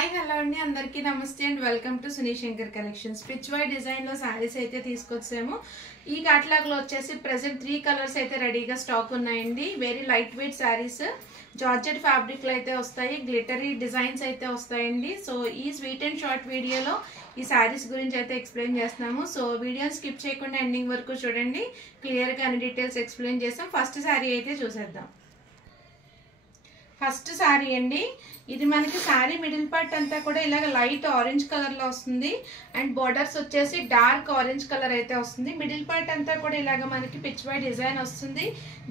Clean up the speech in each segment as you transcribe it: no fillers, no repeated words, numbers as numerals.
Hi hello అండి అందరికీ నమస్తే and welcome to Suni Shankar collections. Pichwai design లో సారీస్ అయితే తీసుకొచ్చాము. ఈ కేటలాగ్ లో వచ్చేసి ప్రెజెంట్ 3 కలర్స్ అయితే రెడీగా స్టాక్ ఉన్నాయండి. Very light weight saris, georgette fabric లో అయితే వస్తాయి, గ్లిటరీ డిజైన్స్ అయితే వస్తాయండి. సో ఈ స్వీట్ అండ్ షార్ట్ వీడియోలో ఈ సారీస్ గురించి అయితే ఎక్స్ప్లెయిన్ చేస్తున్నాము. సో వీడియోని స్కిప్ చేయకుండా ఎండింగ్ వరకు చూడండి, క్లియర్ గా అన్ని డీటెయిల్స్ ఎక్స్ప్లెయిన్ చేస్తాం. ఫస్ట్ సారీ అయితే చూసేద్దాం. ఫస్ట్ సారీ అండి, ఇది మనకి సారీ మిడిల్ పార్ట్ అంతా కూడా ఇలాగ లైట్ ఆరెంజ్ కలర్ లో వస్తుంది అండ్ బోర్డర్స్ వచ్చేసి డార్క్ ఆరెంజ్ కలర్ అయితే వస్తుంది. మిడిల్ పార్ట్ అంతా కూడా ఇలాగ మనకి పిచ్ వై డిజైన్ వస్తుంది.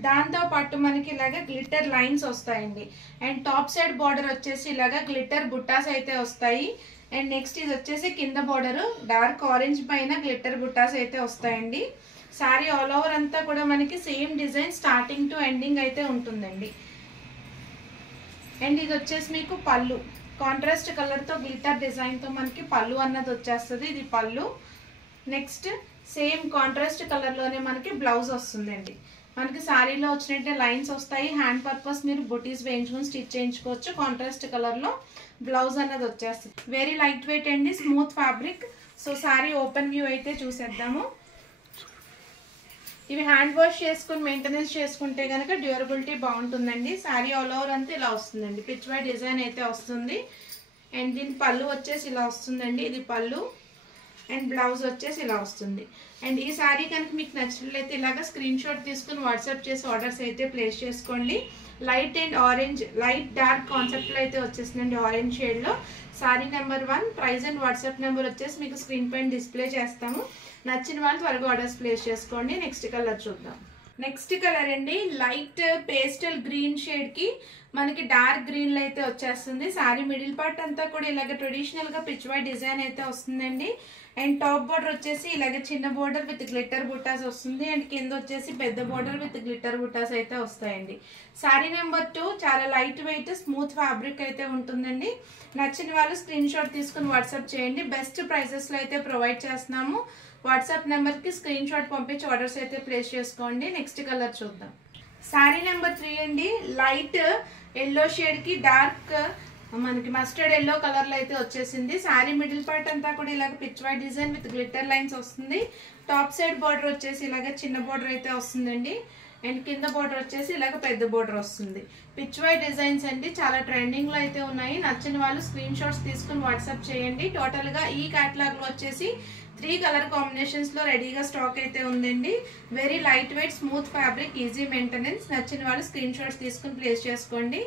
దాంతో పాటు మనకి ఇలాగ గ్లిటర్ లైన్స్ వస్తాయండి. అండ్ టాప్ సైడ్ బోర్డర్ వచ్చేసి ఇలాగ గ్లిటర్ బుట్టాస్ అయితే వస్తాయి. అండ్ నెక్స్ట్ ఇది వచ్చేసి కింద బోర్డర్ డార్క్ ఆరెంజ్ పైన గ్లిటర్ బుట్టాస్ అయితే వస్తాయండి. సారీ ఆల్ ఓవర్ అంతా కూడా మనకి same design starting to ending అయితే ఉంటుందండి. అండ్ ఇది వచ్చేసి మీకు పళ్ళు, కాంట్రాస్ట్ కలర్ తో గ్లిటర్ డిజైన్ తో మనకి పళ్ళు అన్నది వచ్చేస్తుంది. ఇది పళ్ళు. నెక్స్ట్ సేమ్ కాంట్రాస్ట్ కలర్ లోనే మనకి బ్లౌజ్ వస్తుందండి. మనకి సారీలో వచ్చినట్టే లైన్స్ వస్తాయి. హ్యాండ్ పర్పస్ మీరు బుటీస్ వేయించుకొని స్టిచ్ చేయించుకోవచ్చు. కాంట్రాస్ట్ కలర్ లో బ్లౌజ్ అన్నది వచ్చేస్తుంది. వెరీ లైట్ వెయిట్ అండి, smooth fabric. So sorry open view అయితే చూసేద్దాము. ఇవి హ్యాండ్ వాష్ చేసుకుని మెయింటెనెన్స్ చేసుకుంటే కనుక డ్యూరబిలిటీ బాగుంటుందండి. సారీ ఆల్ ఓవర్ అంతా ఇలా వస్తుందండి, పిచ్ వై డిజైన్ అయితే వస్తుంది. అండ్ దీని పళ్ళు వచ్చేసి ఇలా వస్తుందండి, ఇది పళ్ళు. అండ్ బ్లౌజ్ వచ్చేసి ఇలా వస్తుంది. అండ్ ఈ సారీ కనుక మీకు నచ్చినట్లయితే ఇలాగ స్క్రీన్ షాట్ తీసుకుని వాట్సాప్ చేసి ఆర్డర్స్ అయితే ప్లేస్ చేసుకోండి. Light and orange, light dark కాన్సెప్ట్లో అయితే వచ్చేసిందండి, ఆరెంజ్ షేడ్లో. Sorry number 1, price and WhatsApp number వచ్చేసి మీకు స్క్రీన్ పైన డిస్ప్లే చేస్తాము. నచ్చిన వాళ్ళు త్వరగా ఆర్డర్స్ ప్లేస్ చేసుకోండి. నెక్స్ట్ కలర్ చూద్దాం. నెక్స్ట్ కలర్ అండి, లైట్ పేస్టల్ గ్రీన్ షేడ్ కి మనకి డార్క్ గ్రీన్ లో అయితే వచ్చేస్తుంది. సారీ మిడిల్ పార్ట్ అంతా కూడా ఇలాగ ట్రెడిషనల్ గా పిచ్ వై డిజైన్ అయితే వస్తుందండి. అండ్ టాప్ బోర్డర్ వచ్చేసి ఇలాగ చిన్న బోర్డర్ విత్ గ్లిటర్ బుట్టాస్ వస్తుంది. అండ్ కింద వచ్చేసి పెద్ద బోర్డర్ విత్ గ్లిటర్ బుట్టాస్ అయితే వస్తాయండి. సారీ నెంబర్ 2, చాలా లైట్ వెయిట్ స్మూత్ ఫ్యాబ్రిక్ అయితే ఉంటుందండి. నచ్చిన వాళ్ళు స్క్రీన్ షాట్ తీసుకుని వాట్సాప్ చేయండి. బెస్ట్ ప్రైసెస్ లో అయితే ప్రొవైడ్ చేస్తున్నాము. వాట్సాప్ నెంబర్ కి స్క్రీన్ షాట్ పంపించి ఆర్డర్స్ అయితే ప్లేస్ చేసుకోండి. నెక్స్ట్ కలర్ చూద్దాం. సారీ నెంబర్ 3 అండి, లైట్ ఎల్లో షేడ్ కి డార్క్ మనకి మస్టర్డ్ ఎల్లో కలర్ లో అయితే వచ్చేసింది. సారీ మిడిల్ పార్ట్ అంతా కూడా ఇలాగ Pichwai design with glitter lines వస్తుంది. టాప్ సైడ్ బోర్డర్ వచ్చేసి ఇలాగ చిన్న బోర్డర్ అయితే వస్తుందండి. అండ్ కింద బోర్డర్ వచ్చేసి ఇలాగ పెద్ద బోర్డర్ వస్తుంది. పిచ్ వై డిజైన్స్ అండి, చాలా ట్రెండింగ్ లో అయితే ఉన్నాయి. నచ్చిన వాళ్ళు స్క్రీన్ షాట్స్ తీసుకుని వాట్సాప్ చేయండి. టోటల్ గా ఈ కేటలాగ్ లో వచ్చేసి 3 కలర్ కాంబినేషన్స్ లో రెడీగా స్టాక్ అయితే ఉందండి. Very light weight smooth fabric, easy maintenance. నచ్చిన వాళ్ళు స్క్రీన్ షాట్స్ తీసుకుని ప్లేస్ చేసుకోండి.